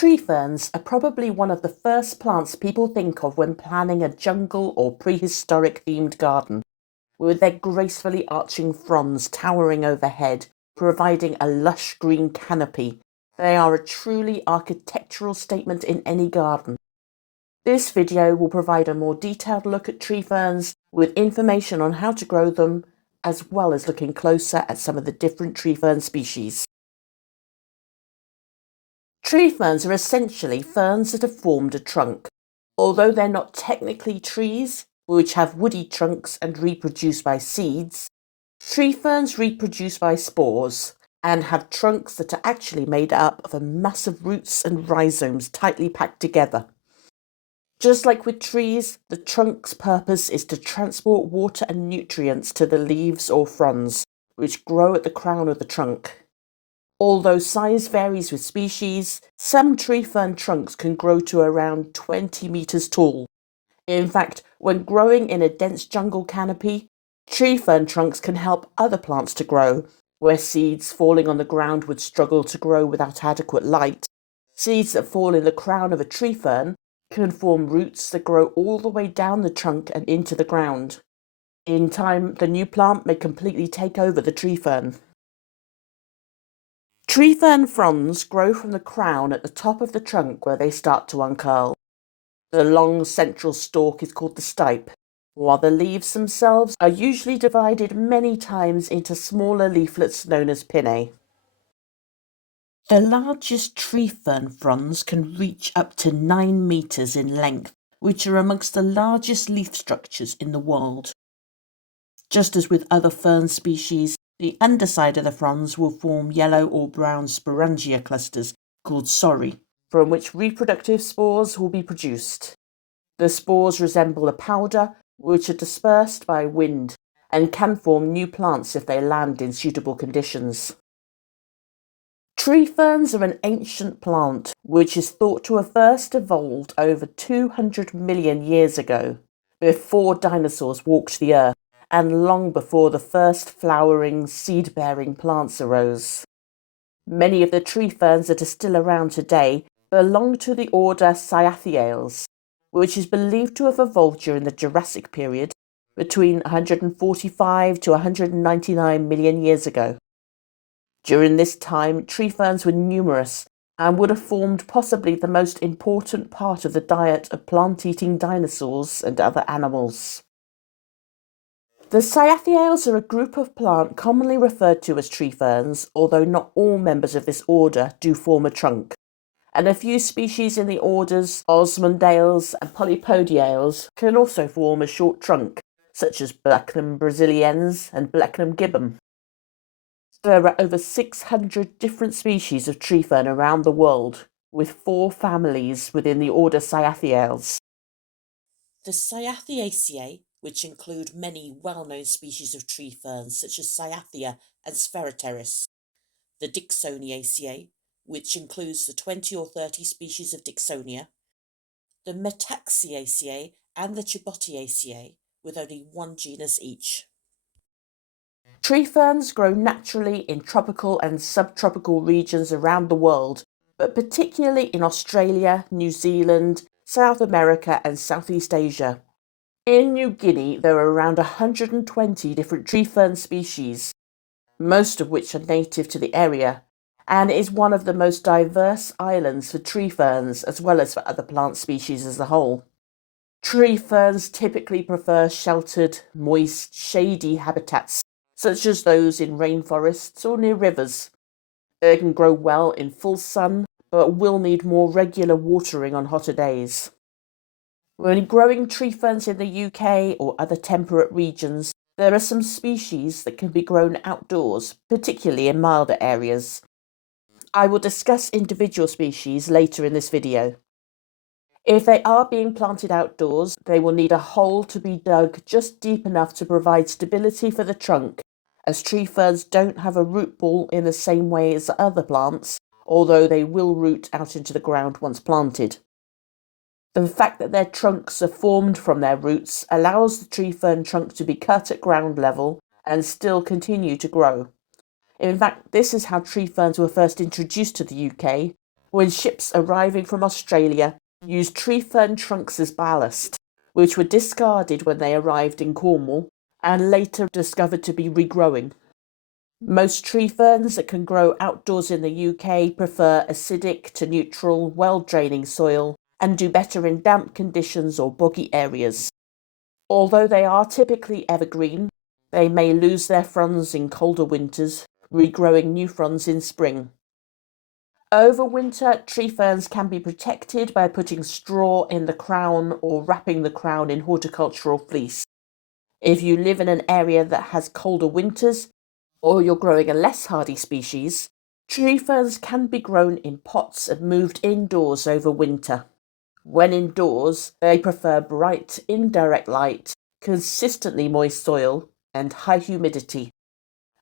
Tree ferns are probably one of the first plants people think of when planning a jungle or prehistoric themed garden, with their gracefully arching fronds towering overhead, providing a lush green canopy. They are a truly architectural statement in any garden. This video will provide a more detailed look at tree ferns with information on how to grow them, as well as looking closer at some of the different tree fern species. Tree ferns are essentially ferns that have formed a trunk. Although they're not technically trees, which have woody trunks and reproduce by seeds, tree ferns reproduce by spores and have trunks that are actually made up of a mass of roots and rhizomes tightly packed together. Just like with trees, the trunk's purpose is to transport water and nutrients to the leaves or fronds, which grow at the crown of the trunk. Although size varies with species, some tree fern trunks can grow to around 20 meters tall. In fact, when growing in a dense jungle canopy, tree fern trunks can help other plants to grow. Where seeds falling on the ground would struggle to grow without adequate light, seeds that fall in the crown of a tree fern can form roots that grow all the way down the trunk and into the ground. In time, the new plant may completely take over the tree fern. Tree fern fronds grow from the crown at the top of the trunk where they start to uncurl. The long central stalk is called the stipe, while the leaves themselves are usually divided many times into smaller leaflets known as pinnae. The largest tree fern fronds can reach up to 9 meters in length, which are amongst the largest leaf structures in the world. Just as with other fern species, the underside of the fronds will form yellow or brown sporangia clusters called sori, from which reproductive spores will be produced. The spores resemble a powder, which are dispersed by wind and can form new plants if they land in suitable conditions. Tree ferns are an ancient plant which is thought to have first evolved over 200 million years ago, before dinosaurs walked the earth and long before the first flowering, seed-bearing plants arose. Many of the tree ferns that are still around today belong to the order Cyatheales, which is believed to have evolved during the Jurassic period between 145 to 199 million years ago. During this time, tree ferns were numerous and would have formed possibly the most important part of the diet of plant-eating dinosaurs and other animals. The Cyatheales are a group of plant commonly referred to as tree ferns, although not all members of this order do form a trunk, and a few species in the orders Osmundales and Polypodiales can also form a short trunk, such as Blechnum Brasiliense and Blechnum Gibbum. There are over 600 different species of tree fern around the world, with 4 families within the order Cyatheales. The Cyatheaceae, which include many well-known species of tree ferns such as Cyathea and Spheroteris. The Dicksoniaceae, which includes the 20 or 30 species of Dicksonia. The Metaxaceae and the Cibotiaceae, with only 1 genus each. Tree ferns grow naturally in tropical and subtropical regions around the world, but particularly in Australia, New Zealand, South America and Southeast Asia. In New Guinea, there are around 120 different tree fern species, most of which are native to the area, and is one of the most diverse islands for tree ferns as well as for other plant species as a whole. Tree ferns typically prefer sheltered, moist, shady habitats, such as those in rainforests or near rivers. They can grow well in full sun, but will need more regular watering on hotter days. When growing tree ferns in the UK or other temperate regions, there are some species that can be grown outdoors, particularly in milder areas. I will discuss individual species later in this video. If they are being planted outdoors, they will need a hole to be dug just deep enough to provide stability for the trunk, as tree ferns don't have a root ball in the same way as other plants, although they will root out into the ground once planted. The fact that their trunks are formed from their roots allows the tree fern trunk to be cut at ground level and still continue to grow. In fact, this is how tree ferns were first introduced to the UK, when ships arriving from Australia used tree fern trunks as ballast, which were discarded when they arrived in Cornwall and later discovered to be regrowing. Most tree ferns that can grow outdoors in the UK prefer acidic to neutral, well-draining soil and do better in damp conditions or boggy areas. Although they are typically evergreen, they may lose their fronds in colder winters, regrowing new fronds in spring. Over winter, tree ferns can be protected by putting straw in the crown or wrapping the crown in horticultural fleece. If you live in an area that has colder winters, or you're growing a less hardy species, tree ferns can be grown in pots and moved indoors over winter. When indoors, they prefer bright, indirect light, consistently moist soil, and high humidity.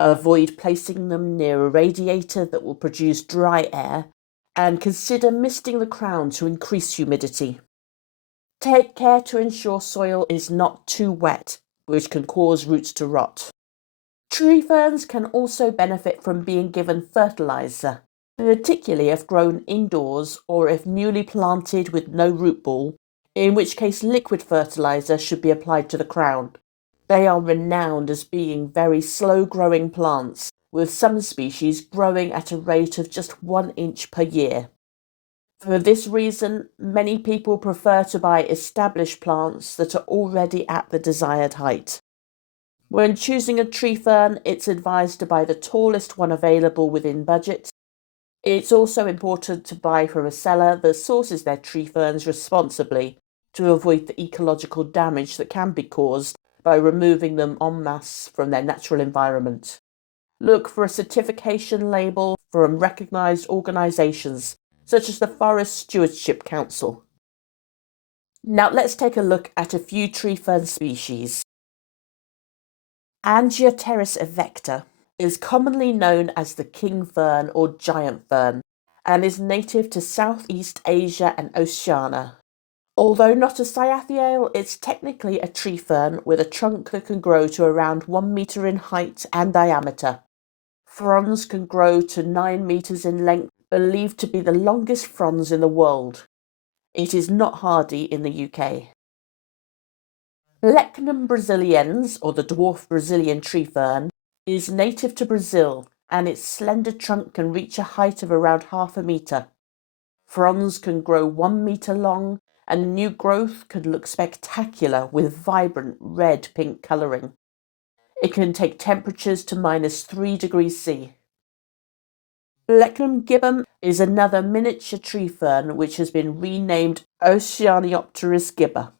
Avoid placing them near a radiator that will produce dry air, and consider misting the crown to increase humidity. Take care to ensure soil is not too wet, which can cause roots to rot. Tree ferns can also benefit from being given fertiliser, particularly if grown indoors or if newly planted with no root ball, in which case liquid fertiliser should be applied to the crown. They are renowned as being very slow-growing plants, with some species growing at a rate of just 1 inch per year. For this reason, many people prefer to buy established plants that are already at the desired height. When choosing a tree fern, it's advised to buy the tallest one available within budget. It's also important to buy from a seller that sources their tree ferns responsibly to avoid the ecological damage that can be caused by removing them en masse from their natural environment. Look for a certification label from recognised organisations such as the Forest Stewardship Council. Now let's take a look at a few tree fern species. Angiopteris Evecta is commonly known as the king fern or giant fern and is native to Southeast Asia and Oceania. Although not a Cyathea, it's technically a tree fern with a trunk that can grow to around 1 metre in height and diameter. Fronds can grow to 9 metres in length, believed to be the longest fronds in the world. It is not hardy in the UK. Blechnum Brasiliense, or the dwarf Brazilian tree fern, is native to Brazil and its slender trunk can reach a height of around 0.5 metre. Fronds can grow 1 metre long and new growth can look spectacular with vibrant red-pink colouring. It can take temperatures to -3 degrees C. Blechnum Gibbum is another miniature tree fern which has been renamed Angiopteris Evecta.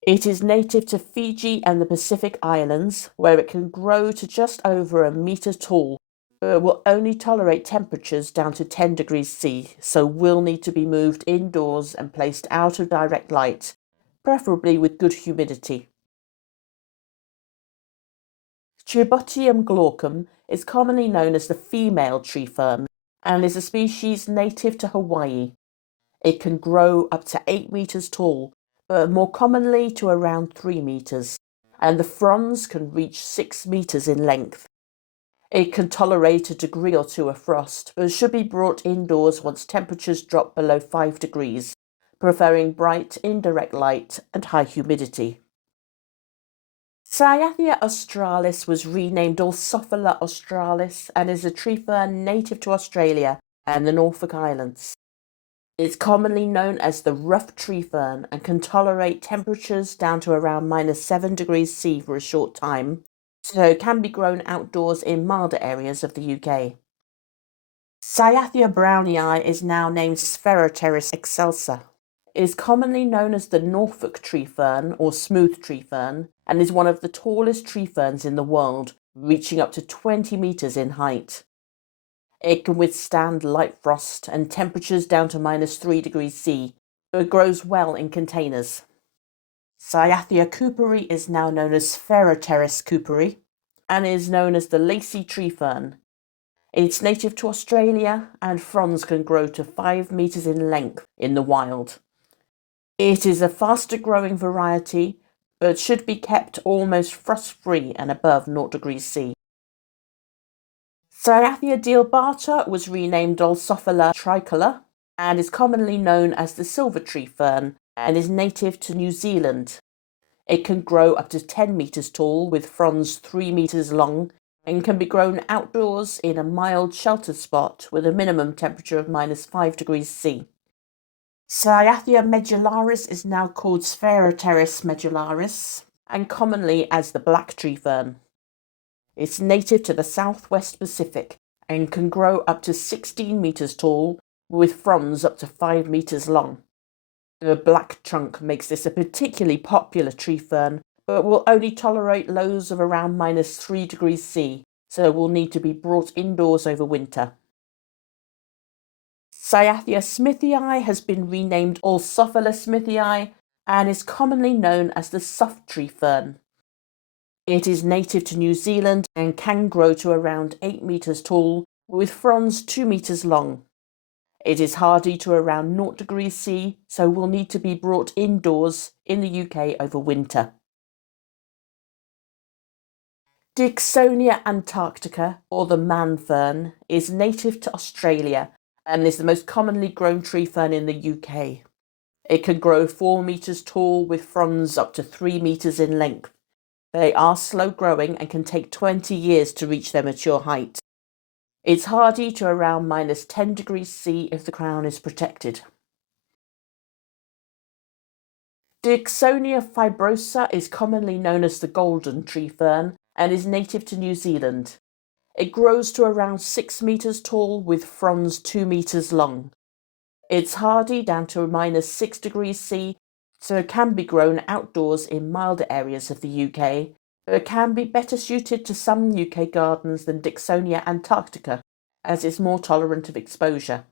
It is native to Fiji and the Pacific Islands, where it can grow to just over 1 metre tall, but will only tolerate temperatures down to 10 degrees C, so will need to be moved indoors and placed out of direct light, preferably with good humidity. Cibotium Glaucum is commonly known as the female tree fern and is a species native to Hawaii. It can grow up to 8 metres tall, but more commonly to around 3 metres, and the fronds can reach 6 metres in length. It can tolerate a degree or two of frost, but should be brought indoors once temperatures drop below 5 degrees, preferring bright, indirect light and high humidity. Cyathea Australis was renamed Drosophila australis and is a tree fern native to Australia and the Norfolk Islands. It's commonly known as the rough tree fern and can tolerate temperatures down to around -7 degrees C for a short time, so can be grown outdoors in milder areas of the UK. Cyathea Brownii is now named Spheroteris excelsa. It is commonly known as the Norfolk tree fern or smooth tree fern and is one of the tallest tree ferns in the world, reaching up to 20 metres in height. It can withstand light frost and temperatures down to -3 degrees C, but grows well in containers. Cyathea Cooperi is now known as Spheroteris Cooperi and is known as the lacy tree fern. It's native to Australia and fronds can grow to 5 metres in length in the wild. It is a faster growing variety, but should be kept almost frost-free and above 0 degrees C. Cyathea Dealbata was renamed Drosophila tricolor and is commonly known as the silver tree fern and is native to New Zealand. It can grow up to 10 metres tall with fronds 3 metres long and can be grown outdoors in a mild sheltered spot with a minimum temperature of -5 degrees C. Cyathea Medularis is now called Angiopteris Medularis and commonly as the black tree fern. It's native to the southwest Pacific and can grow up to 16 metres tall with fronds up to 5 metres long. The black trunk makes this a particularly popular tree fern, but will only tolerate lows of around -3 degrees C, so will need to be brought indoors over winter. Cyathea Smithii has been renamed Drosophila Smithii and is commonly known as the soft tree fern. It is native to New Zealand and can grow to around 8 metres tall with fronds 2 metres long. It is hardy to around 0 degrees C, so will need to be brought indoors in the UK over winter. Dicksonia Antarctica, or the man fern, is native to Australia and is the most commonly grown tree fern in the UK. It can grow 4 metres tall with fronds up to 3 metres in length. They are slow growing and can take 20 years to reach their mature height. It's hardy to around -10 degrees C if the crown is protected. Dicksonia Fibrosa is commonly known as the golden tree fern and is native to New Zealand. It grows to around 6 metres tall with fronds 2 metres long. It's hardy down to -6 degrees C, so it can be grown outdoors in milder areas of the UK, but it can be better suited to some UK gardens than Dicksonia Antarctica, as it's more tolerant of exposure.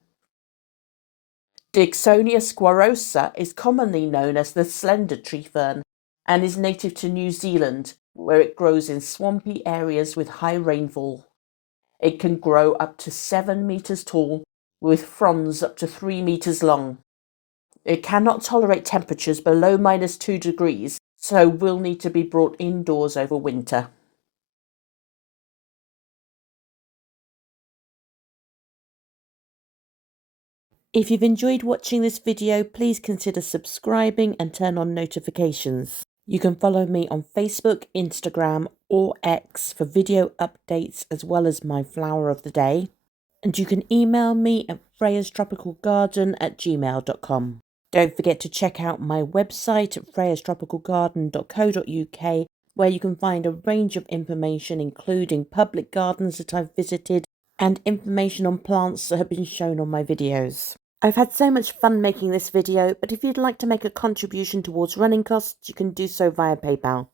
Dicksonia Squarrosa is commonly known as the slender tree fern and is native to New Zealand, where it grows in swampy areas with high rainfall. It can grow up to 7 metres tall with fronds up to 3 metres long. It cannot tolerate temperatures below -2 degrees, so will need to be brought indoors over winter. If you've enjoyed watching this video, please consider subscribing and turn on notifications. You can follow me on Facebook, Instagram or X for video updates as well as my flower of the day. And you can email me at freyastropicalgarden@gmail.com. Don't forget to check out my website at freyastropicalgarden.co.uk, where you can find a range of information including public gardens that I've visited and information on plants that have been shown on my videos. I've had so much fun making this video, but if you'd like to make a contribution towards running costs, you can do so via PayPal.